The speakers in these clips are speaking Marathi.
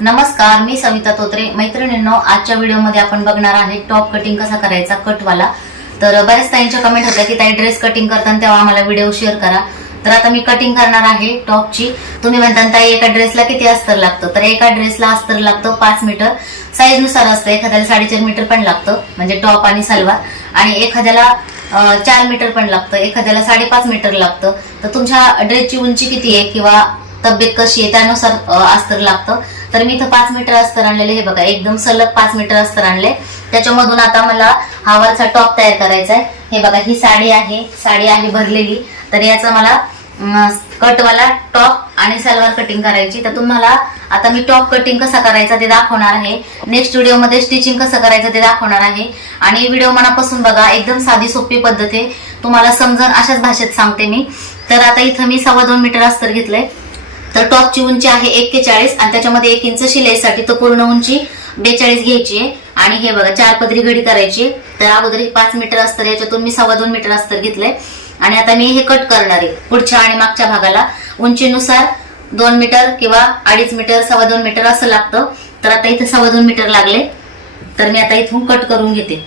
नमस्कार मी सविता तोत्रे. मैत्रिणींनो आजच्या व्हिडिओमध्ये आपण बघणार आहे टॉप कटिंग कसा करायचा कटवाला. तर बऱ्याच ताईंच्या कमेंट होत्या की ताई ड्रेस कटिंग करताना तेव्हा आम्हाला व्हिडिओ शेअर करा. तर आता मी कटिंग करणार आहे टॉपची. तुम्ही म्हणता ताई एका ड्रेसला किती अस्तर लागतं? तर एका ड्रेसला अस्तर लागतं पाच मीटर. साईजनुसार असतं. एखाद्याला साडेचार मीटर पण लागतं म्हणजे टॉप आणि सलवार. आणि एखाद्याला चार मीटर पण लागतं. एखाद्याला साडेपाच मीटर लागतं. तर तुमच्या ड्रेसची उंची किती आहे किंवा तब्येत कशी आहे त्यानुसार अस्तर लागतं. तर मी इथं पाच मीटर अस्तर आणलेले हे बघा एकदम सलग पाच मीटर अस्तर आणले त्याच्यामधून आता मला हा वरचा टॉप तयार करायचा आहे हे बघा ही साडी आहे. साडी आहे भरलेली. तर याचा मला कटवाला टॉप आणि सलवार कटिंग करायची. तर तुम्हाला आता मी टॉप कटिंग कसा करायचा ते दाखवणार आहे. नेक्स्ट व्हिडिओमध्ये स्टिचिंग कसं करायचं ते दाखवणार आहे. आणि व्हिडिओ मनापासून बघा एकदम साधी सोपी पद्धत आहे. तुम्हाला समजून अशाच भाषेत सांगते मी. तर आता इथं मी सव्वा दोन मीटर अस्तर घेतलंय. तर टॉपची उंची आहे एक्केचाळीस आणि त्याच्यामध्ये एक इंच शिलाईसाठी तर पूर्ण उंची बेचाळीस घ्यायची आहे. आणि हे बघा चार पदरी घडी करायची तर अगोदर हे पाच मीटर अस्तर याच्यातून मी सव्वा दोन मीटर अस्तर घेतलंय. आणि आता मी हे कट करणार आहे पुढच्या आणि मागच्या भागाला. उंचीनुसार दोन मीटर किंवा अडीच मीटर सव्वा दोन मीटर असं लागतं. तर आता इथे सव्वा दोन मीटर लागले. तर मी आता इथून कट करून घेते.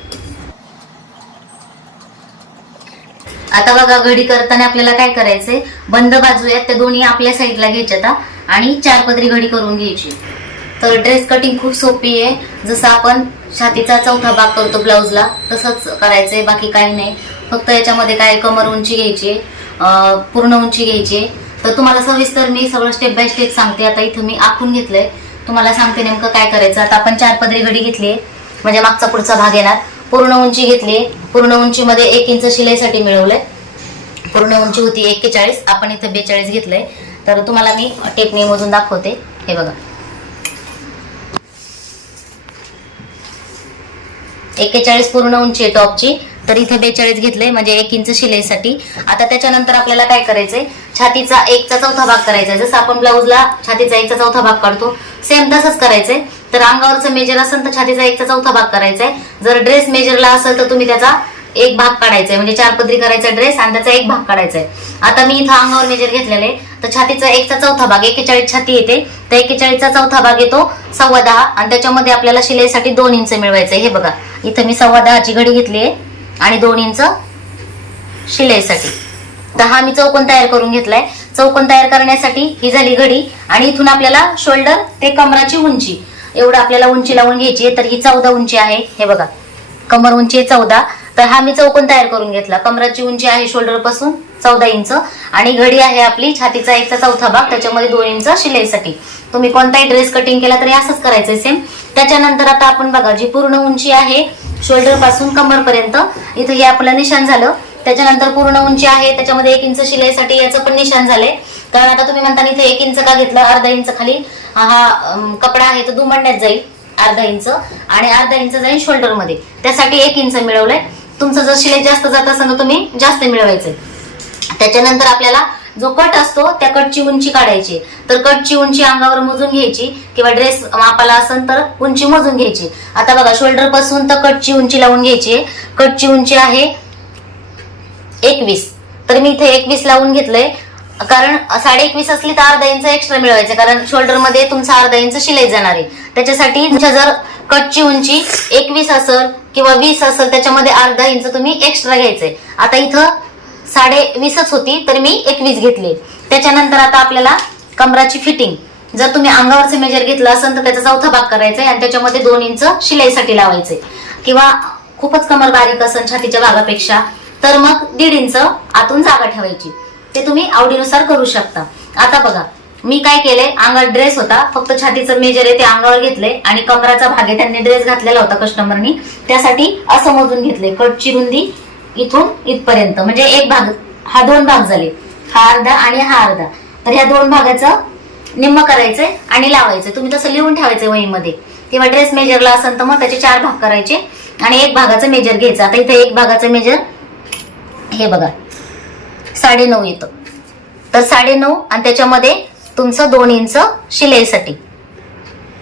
आता बघा घडी करताना आपल्याला काय करायचंय? बंद बाजू आहेत त्या दोन्ही आपल्या साईडला घ्यायच्या आता आणि चार पदरी घडी करून घ्यायची. तर ड्रेस कटिंग खूप सोपी आहे. जसं आपण छातीचा चौथा भाग करतो ब्लाऊजला तसंच करायचंय बाकी काही नाही. फक्त याच्यामध्ये काय कमर उंची घ्यायची पूर्ण उंची घ्यायची तर तुम्हाला सविस्तर मी सगळं स्टेप बाय स्टेप सांगते. आता इथं मी आखून घेतलंय. तुम्हाला सांगते नेमकं काय करायचं. आता आपण चार पदरी घडी घेतली म्हणजे मागचा पुढचा भाग येणार. पूर्ण उंची घेतली. पूर्ण उंचीमध्ये एक इंच शिलाईसाठी मिळवलंय. पूर्ण उंची होती एक्केचाळीस आपण इथं बेचाळीस घेतलंय. तर तुम्हाला मी टेपनी मोजून दाखवते. हे बघा. एक्केचाळीस पूर्ण उंची आहे टॉपची. तर इथे बेचाळीस घेतलंय म्हणजे एक इंच शिलाईसाठी. आता त्याच्यानंतर आपल्याला काय करायचंय? छातीचा एकचा चौथा भाग करायचा आहे. जसं आपण ब्लाऊजला छातीचा एकचा चौथा भाग काढतो सेम तसंच करायचंय. तर अंगावरचं मेजर असेल तर छातीचा एकचा चौथा भाग करायचा आहे जर ड्रेस मेजरला असेल तर तुम्ही त्याचा एक भाग काढायचा आहे म्हणजे चार पदरी करायचा ड्रेस आणि त्याचा एक भाग काढायचा आहे आता मी इथं अंगावर मेजर घेतलेले. आहे. तर छातीचा एकचा चौथा भाग एकेचाळीस छाती येते. तर एकेचाळीसचा चौथा भाग येतो सव्वा दहा. आणि त्याच्यामध्ये आपल्याला शिलाईसाठी दोन इंच मिळवायचं आहे हे बघा. इथं मी सव्वा दहाची घडी घेतली आहे. आणि दोन इंच शिलाईसाठी. तर हा मी चौकोन तयार करून घेतलाय. चौकोन तयार करण्यासाठी ही झाली घडी. आणि इथून आपल्याला शोल्डर ते कमराची उंची. एवढं आपल्याला उंची लावून घ्यायची आहे तर ही चौदा उंची आहे. हे बघा कमर उंची आहे चौदा. तर हा मी चौकोन तयार करून घेतला. कमराची उंची आहे शोल्डरपासून चौदा इंच. आणि घडी आहे आपली छातीचा एकचा चौथा भाग त्याच्यामध्ये दोन इंच शिलाईसाठी तुम्ही कोणताही ड्रेस कटिंग केला तरी असंच करायचंय सेम त्याच्यानंतर आता आपण बघा जी पूर्ण उंची आहे शोल्डरपासून कमरपर्यंत इथं हे आपलं निशाण झालं. त्याच्यानंतर पूर्ण उंची आहे त्याच्यामध्ये एक इंच शिलाईसाठी याचं पण निशाण झालंय. कारण आता तुम्ही म्हणता इथे एक इंच का घेतलं अर्धा इंच खाली? हा कपडा आहे तो दुमडण्यात जाईल अर्धा इंच. आणि अर्धा इंच जाईल शोल्डरमध्ये. त्यासाठी एक इंच मिळवलंय. तुमचं जर शिलाई जास्त जात असेल तर तुम्ही जास्त मिळवायचंय. त्याच्यानंतर आपल्याला जो कट असतो त्या कटची उंची काढायची. तर कटची उंची अंगावर मोजून घ्यायची किंवा ड्रेस मापाला असेल तर उंची मोजून घ्यायची. आता बघा शोल्डरपासून तर कटची उंची लावून घ्यायची. कटची उंची आहे एकवीस. तर मी इथे एकवीस लावून घेतलंय. कारण साडे एकवीस असली तर अर्धा इंच एक्स्ट्रा मिळवायचं. कारण शोल्डरमध्ये तुमचा अर्धा इंच शिलाई जाणार आहे. त्याच्यासाठी तुमच्या जर कटची उंची एकवीस असेल किंवा वीस असेल त्याच्यामध्ये अर्धा इंच तुम्ही एक्स्ट्रा घ्यायचंय. आता इथं साडे वीसच होती तर मी एकवीस घेतली. त्याच्यानंतर आता आपल्याला कमराची फिटिंग जर तुम्ही अंगावरचं मेजर घेतलं असेल तर त्याचा चौथा भाग करायचा आहे आणि त्याच्यामध्ये दोन इंच शिलाईसाठी लावायचे. किंवा खूपच कमर बारीक असेल छातीच्या भागापेक्षा तर मग दीड इंच आतून जागा ठेवायची. ते तुम्ही आवडीनुसार करू शकता. आता बघा मी काय केलंय? अंगात ड्रेस होता फक्त छातीचं मेजर आहे ते अंगावर घेतले आणि कमराचा भाग आहे त्यांनी ड्रेस घातलेला होता कस्टमरनी त्यासाठी असं मोजून घेतले कटची रुंदी इथून इथपर्यंत. म्हणजे एक भाग हा दोन भाग झाले. हा अर्धा आणि हा अर्धा. तर ह्या दोन भागाचं निम्म करायचंय आणि लावायचं तुम्ही तसं लिहून ठेवायचं वहीमध्ये. किंवा ड्रेस मेजरला असेल तर मग त्याचे चार भाग करायचे आणि एक भागाचं मेजर घ्यायचं. आता इथे एक भागाचं मेजर हे बघा. साडे नऊ येतं. तर साडे नऊ आणि त्याच्यामध्ये तुमचं दोन इंच शिलाईसाठी.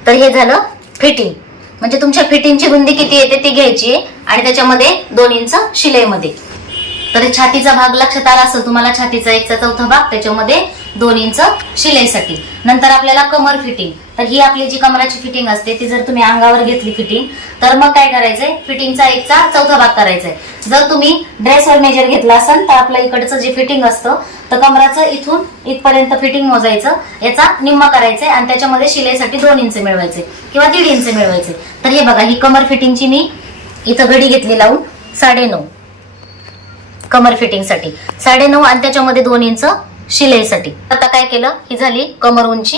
तर हे झालं फिटिंग. म्हणजे तुमच्या फिटिंगची रुंदी किती येते ती घ्यायची आहे आणि त्याच्यामध्ये दोन इंच शिलाईमध्ये. तर छातीचा भाग लक्षात आला असेल तुम्हाला छातीचा एकचा चौथा भाग त्याच्यामध्ये दोन इंच शिलाईसाठी. नंतर आपल्याला कमर फिटिंग. तर ही आपली जी कमराची फिटिंग असते ती जर तुम्ही अंगावर घेतली फिटिंग तर मग काय करायचंय? फिटिंगचा एकचा चौथा भाग करायचा आहे जर तुम्ही ड्रेसवर मेजर घेतला असेल तर आपलं इकडचं जे फिटिंग असतं तर कमराचं इथून इथपर्यंत फिटिंग मोजायचं याचा निम्मा करायचंय आणि त्याच्यामध्ये शिलाईसाठी दोन इंच मिळवायचे किंवा दीड इंच मिळवायचे. तर हे बघा ही कमर फिटिंगची मी इथं घडी घेतली लावून साडेनऊ. कमर फिटिंगसाठी साडे नऊ आणि त्याच्यामध्ये दोन इंच शिलाईसाठी. आता काय केलं? ही झाली कमर उंची.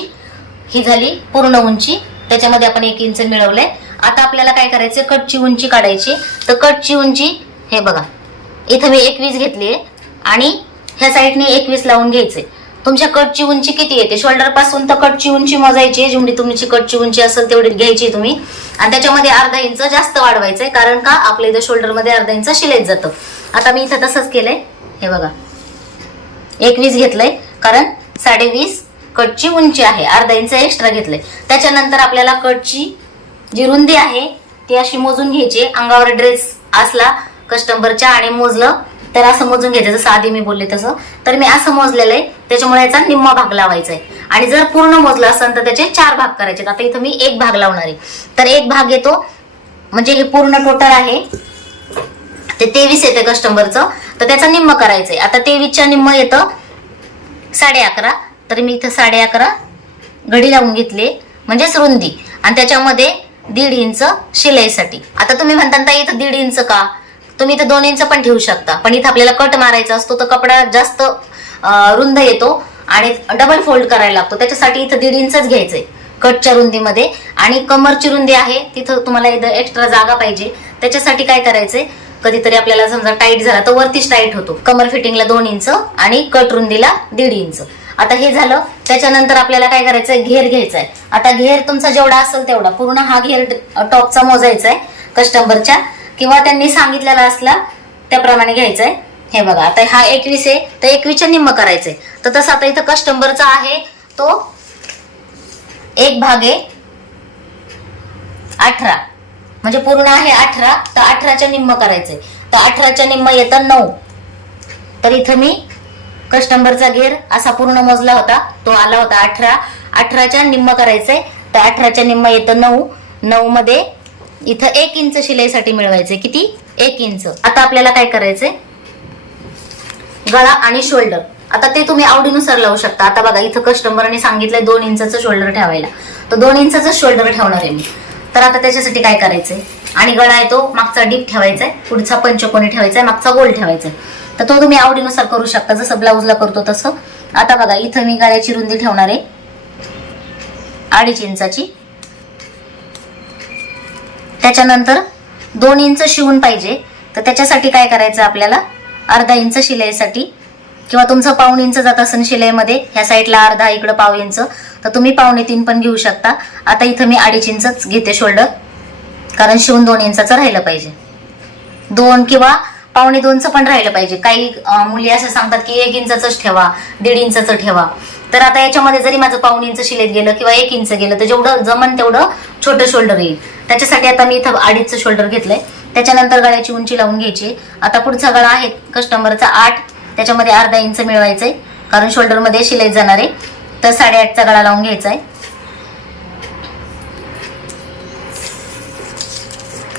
ही झाली पूर्ण उंची. त्याच्यामध्ये आपण एक इंच मिळवलंय. आता आपल्याला काय करायचं कटची उंची काढायची. तर कटची उंची हे बघा. इथं मी एकवीस घेतली आणि ह्या साईडने एकवीस लावून घ्यायचे तुमच्या कटची उंची किती येते? शोल्डरपासून तर कटची उंची मोजायची आहे. जेवढी तुमची कटची उंची असेल तेवढी घ्यायची तुम्ही. आणि त्याच्यामध्ये अर्धा इंच जास्त वाढवायचंय कारण का? आपल्या इथं शोल्डरमध्ये अर्धा इंच शिलाईत जातं. आता मी इथं तसंच केलंय. हे बघा. एकवीस घेतलंय कारण साडेवीस कटची उंची आहे. अर्धा इंच एक्स्ट्रा घेतलंय. त्याच्यानंतर आपल्याला कटची जी रुंदी आहे ती अशी मोजून घ्यायची. अंगावर ड्रेस असला कस्टमरच्या आणि मोजलं तर असं मोजून घ्यायचं. जसं आधी मी बोलले तसं. तर मी असं मोजलेलं आहे. त्याच्यामुळे याचा निम्मा भाग लावायचा आहे. आणि जर पूर्ण मोजलं असेल तर त्याचे चार भाग करायचे आता इथं मी एक भाग लावणार आहे. तर एक भाग येतो. म्हणजे हे पूर्ण टोटल आहे. ते तेवीस येते कस्टमरचं तर त्याचा निम्म करायचंय आता तेवीसच्या निम्म येतं साडे अकरा. तर मी इथं साडे अकरा घडी लावून घेतली म्हणजेच रुंदी. आणि त्याच्यामध्ये दीड इंच शिलाईसाठी. आता तुम्ही म्हणता ताई इथं दीड इंच का? तुम्ही इथं दोन इंच पण ठेवू शकता. पण इथं आपल्याला कट मारायचा असतो तर कपडा जास्त रुंद येतो आणि डबल फोल्ड करायला लागतो. त्याच्यासाठी इथं दीड इंचच घ्यायचंय. कटच्या रुंदीमध्ये. आणि कमरची रुंदी आहे तिथं तुम्हाला इथं एक्स्ट्रा जागा पाहिजे. त्याच्यासाठी काय करायचंय? कधीतरी आपल्याला समजा टाईट झाला तर वरतीच टाईट होतो. कमर फिटिंगला दोन इंच आणि कट रुंदीला दीड इंच. आता हे झालं त्याच्यानंतर आपल्याला काय करायचंय? घेर घ्यायचा आहे आता घेर तुमचा जेवढा असेल तेवढा. पूर्ण हा घेर टॉपचा मोजायचा आहे कस्टमरच्या. किंवा त्यांनी सांगितलेला असला त्याप्रमाणे घ्यायचा आहे हे बघा आता हा एकवीस आहे तर एकवीसच्या निम्म करायचंय. तर तसं आता इथं कस्टमरचा आहे तो एक भाग आहे अठरा. म्हणजे पूर्ण आहे अठरा तर अठराच्या निम्म करायचंय. तर अठराच्या निम्म येतं नऊ. तर इथं मी कस्टमरचा घेर असा पूर्ण मोजला होता. तो आला होता अठरा. अठराच्या निम्म करायचंय. तर अठराच्या निम्म येतं नऊ. नऊ मध्ये इथं एक इंच शिलाईसाठी मिळवायचंय किती? एक इंच. आता आपल्याला काय करायचंय? गळा आणि शोल्डर. आता ते तुम्ही आवडीनुसार लावू शकता. आता बघा इथं कस्टमरने सांगितलंय दोन इंचाचं शोल्डर ठेवायला. तर दोन इंचाचं शोल्डर ठेवणार आहे मी. तर आता त्याच्यासाठी काय करायचंय? आणि गळा येतो मागचा डीप ठेवायचा आहे पुढचा पंचकोनी ठेवायचा आहे मागचा गोल ठेवायचा आहे तर तो तुम्ही आवडीनुसार करू शकता जसं ब्लाऊजला करतो तसं. आता बघा इथं मी गळ्याची रुंदी ठेवणार आहे. अडीच इंचाची. त्याच्यानंतर दोन इंच शिवून पाहिजे. तर त्याच्यासाठी काय करायचं आपल्याला? अर्धा इंच शिलाईसाठी. किंवा तुमचं पाऊण इंच जात असेल शिलाईमध्ये ह्या साईडला अर्धा इकडं पाव इंच. तर तुम्ही पावणे तीन पण घेऊ शकता. आता इथं मी अडीच इंचच घेते शोल्डर कारण शिवून दोन इंचाचं राहिलं पाहिजे. दोन किंवा पावणे दोनचं पण राहिलं पाहिजे. काही मुली असं सांगतात की एक इंचाच ठेवा दीड इंचाचं ठेवा. तर आता याच्यामध्ये जरी माझं पाऊण इंच शिलेत गेलं किंवा एक इंच गेलं तर जेवढं जमन तेवढं छोटं शोल्डर येईल. त्याच्यासाठी आता मी इथं अडीचचं शोल्डर घेतलंय. त्याच्यानंतर गळ्याची उंची लावून घ्यायची. आता पुढचा गळा आहे कस्टमरचा आठ त्याच्यामध्ये अर्धा इंच मिळवायचंय कारण शोल्डरमध्ये शिलाई जाणार आहे. तर साडेआठचा गळा लावून घ्यायचा आहे.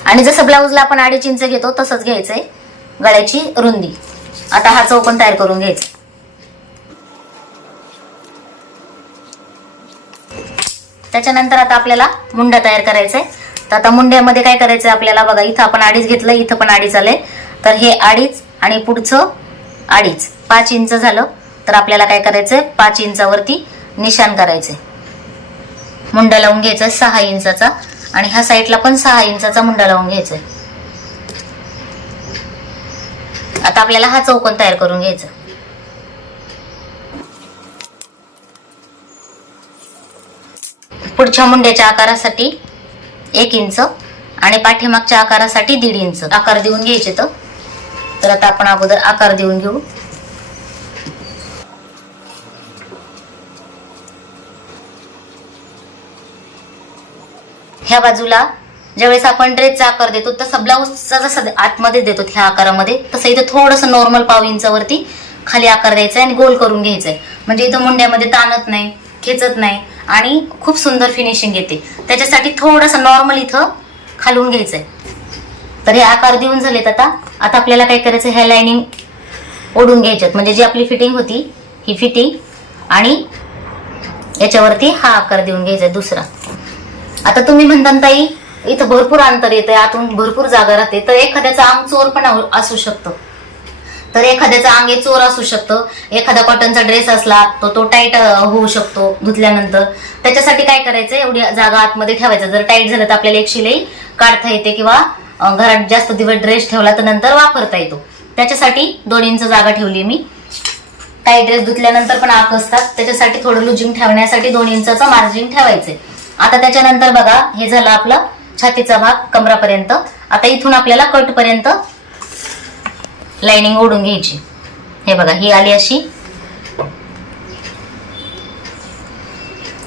आणि जसं ब्लाऊजला आपण अडीच इंच घेतो तसंच घ्यायचंय. गळ्याची रुंदी. आता हा चौकोन तयार करून घ्यायचा. त्याच्यानंतर आता आपल्याला मुंडा तयार करायचा आहे तर आता मुंड्यामध्ये काय करायचंय आपल्याला? बघा इथं आपण अडीच घेतलं इथं पण अडीच आलंय. तर हे अडीच आणि पुढचं अडीच. पाच इंच झालं तर आपल्याला काय करायचंय? पाच इंचावरती निशाण करायचंय. मुंडा लावून घ्यायचा सहा इंचाचा आणि ह्या साईडला पण सहा इंचाचा मुंडा लावून घ्यायचा आता आपल्याला हा चौकोन तयार करून घ्यायचा. पुढच्या मुंड्याच्या आकारासाठी एक इंच आणि पाठीमागच्या आकारासाठी दीड इंच. आकार देऊन घ्यायचे तर. तर आता आपण अगोदर आकार देऊन घेऊ. ह्या बाजूला ज्यावेळेस आपण ड्रेसचा आकार देतो तसा ब्लाऊजचा जसा आतमध्ये देतो ह्या आकारामध्ये तसं इथं थोडंसं नॉर्मल पाव इंचावरती खाली आकार द्यायचा आहे आणि गोल करून घ्यायचा आहे. म्हणजे इथं मुंड्यामध्ये ताणत नाही खेचत नाही आणि खूप सुंदर फिनिशिंग येते. त्याच्यासाठी थोडंसं नॉर्मल इथं खालून घ्यायचंय. तर हे आकार देऊन झालेत आता. आता आपल्याला काय करायचं ह्या लाईनिंग ओढून घ्यायच्यात. म्हणजे जी आपली फिटिंग होती ही फिटिंग आणि याच्यावरती हा आकार देऊन घ्यायचा आहे दुसरा. आता तुम्ही म्हणता ताई इथं भरपूर अंतर येतंय आतून भरपूर जागा राहते. तर एखाद्याचा अंग चोर पण असू शकतं. तर एखाद्याचा अंग हे चोर असू शकतं. एखादा कॉटनचा ड्रेस असला तो तो टाईट होऊ शकतो धुतल्यानंतर. त्याच्यासाठी काय करायचं? एवढी जागा आतमध्ये ठेवायचं. जर टाईट झालं तर आपल्याला एक शिलाई काढता येते किंवा घरात जास्त दिवस ड्रेस ठेवला तर नंतर वापरता येतो. त्याच्यासाठी दोन इंच जागा ठेवली मी. काही ड्रेस धुतल्यानंतर पण आक असतात. त्याच्यासाठी थोडं लुजिंग ठेवण्यासाठी दोन इंचाचं मार्जिन ठेवायचंय. आता त्याच्यानंतर बघा हे झालं आपलं छातीचा भाग कमरापर्यंत. आता इथून आपल्याला कट पर्यंत लाइनिंग ओढून घ्यायची. हे बघा ही आली अशी.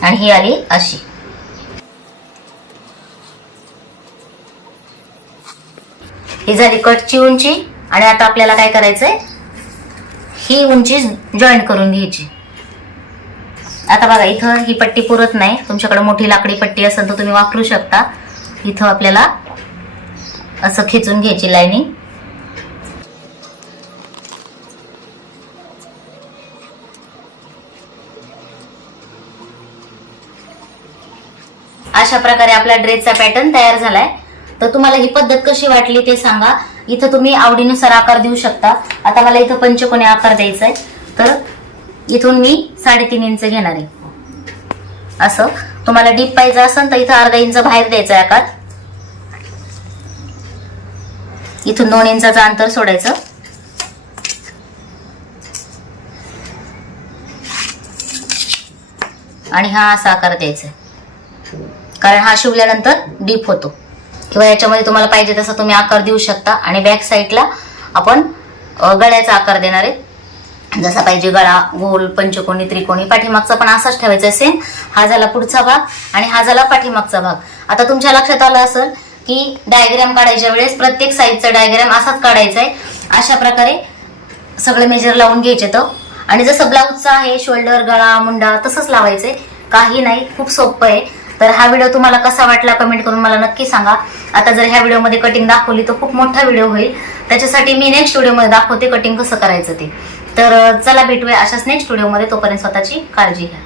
आणि ही आली अशी. ही झाली कटची उंची आणि आता आपल्याला काय करायचंय? ही उंची जॉईंट करून घ्यायची. आता बघा इथं ही पट्टी पुरत नाही. तुमच्याकडे मोठी लाकडी पट्टी असेल तर तुम्ही वापरू शकता. इथं आपल्याला असं खेचून घ्यायची लाईनिंग अशा प्रकारे आपला ड्रेसचा पॅटर्न तयार झालाय. तर तुम्हाला ही पद्धत कशी वाटली ते सांगा. इथं तुम्ही आवडीनुसार आकार देऊ शकता. आता मला इथं पंचकोनी आकार द्यायचा आहे तर इथून मी साडेतीन इंच घेणार आहे. असं. तुम्हाला डीप पाहिजे असेल तर इथं अर्धा इंच बाहेर द्यायचा आहे आकार इथून दोन इंचाचं अंतर सोडायचं. आणि हा असा आकार द्यायचा कारण हा शिवल्यानंतर डीप होतो. किंवा याच्यामध्ये तुम्हाला पाहिजे तसा तुम्ही आकार देऊ शकता. आणि बॅक साईडला आपण गळ्याचा आकार देणार आहे. जसा पाहिजे गळा गोल पंचकोणी त्रिकोणी पाठीमागचा पण असाच ठेवायचा आहे. सेम हा झाला पुढचा भाग आणि हा झाला पाठीमागचा भाग. आता तुमच्या लक्षात आलं असेल की डायग्राम काढायच्या वेळेस प्रत्येक साईजचा डायग्राम असाच काढायचा आहे. अशा प्रकारे सगळे मेजर लावून घ्यायचे तर आणि जसं ब्लाऊजचा आहे शोल्डर गळा मुंडा तसंच लावायचंय काही नाही खूप सोपं आहे. तर हा व्हिडिओ तुम्हाला कसा वाटला कमेंट करून मला नक्की सांगा. आता जर ह्या व्हिडिओमध्ये कटिंग दाखवली तर खूप मोठा व्हिडिओ होईल. त्याच्यासाठी मी नेक्स्ट व्हिडिओमध्ये दाखवते कटिंग कसं करायचं ते. तर चला भेटूया अशाच नेक्स्ट व्हिडिओमध्ये तोपर्यंत स्वतःची काळजी घ्या.